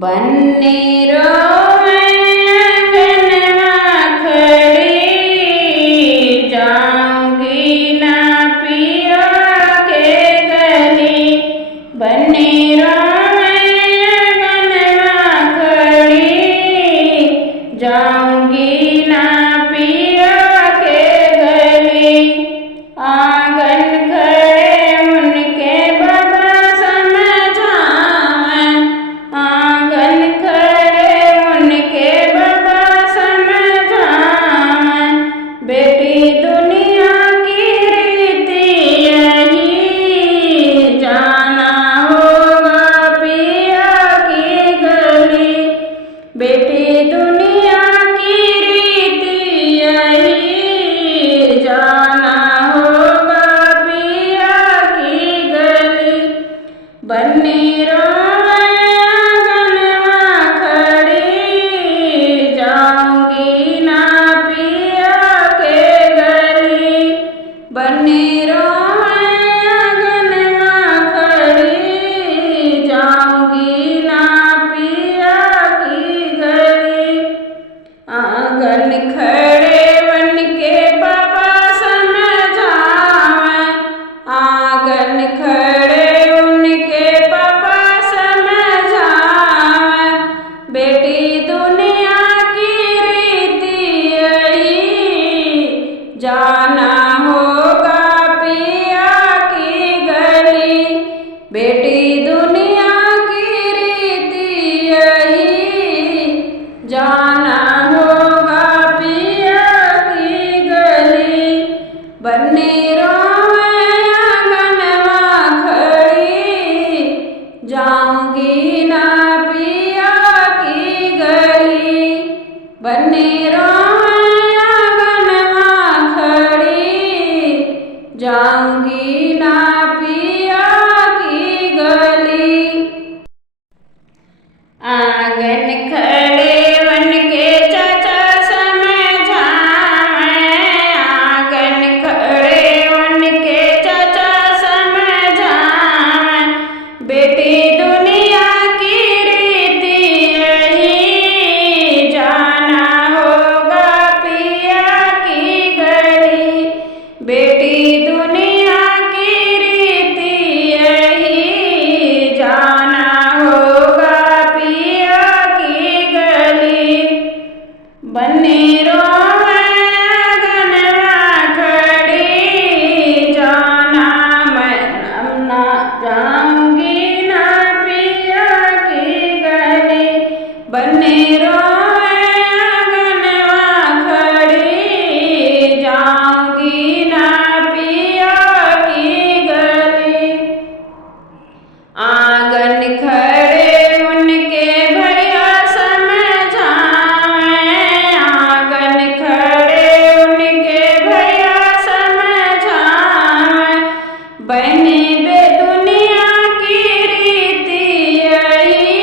बन्नी रोवे अंगनवा खड़ी, जाऊंगी ना पिया के गली। बन्नी रोवे अंगनवा खड़ी, जाऊंगी ना पिया के गली। आंगन खड़े उनके बाबा समझावें, आंगन खड़े उनके बाबा समझावें। बेटी दुनिया की रीति यही, जाना होगा पिया की गली। बेटी दुनिया की रीति यही, जाना होगा पिया की गली। बन्नी रोवे अंगनवा खड़ी, जाऊंगी ना पिया के गली। बन्नी रोवे अंगनवा खड़ी, जाऊंगी ना पिया की गली। आंगन खड़े बन के पापा समझावें, आंगन खड़े उनके पापा समझावें। बेटी दुनिया की रीति यही, जाना होगा पिया की गली। बेटी दुनिया की रीति यही, जाना होगा पिया की गली। बन्नी रोवे अंगनवा खड़ी, जाऊंगी ना पिया की गली। बन्नी रोवे अंगनवा खड़ी, जाऊंगी ना पिया की गली। आंगन खड़े बन के चाचा समझावें, आंगन खड़े बन के चाचा समझावें। बेटी दुनिया की रीति यही, जाना होगा पिया की गली। बेटी दुनिया की रीति यही, जाना होगा पिया की गली। बन्नी रोवे अंगनवा खड़ी, जाना मैं ना जाऊंगी ना पिया की गली। बन्नी रोवे अंगनवा खड़ी, जाऊंगी ना पिया की गली। आंगन खड़े उनके भैया समझावें, आंगन खड़े उनके भैया समझावें। बहनी बे दुनिया की रीति यही,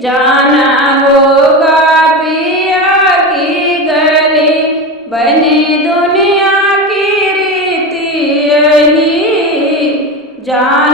जाना होगा पिया की गली। बहनी दुनिया की रीति यही, जाना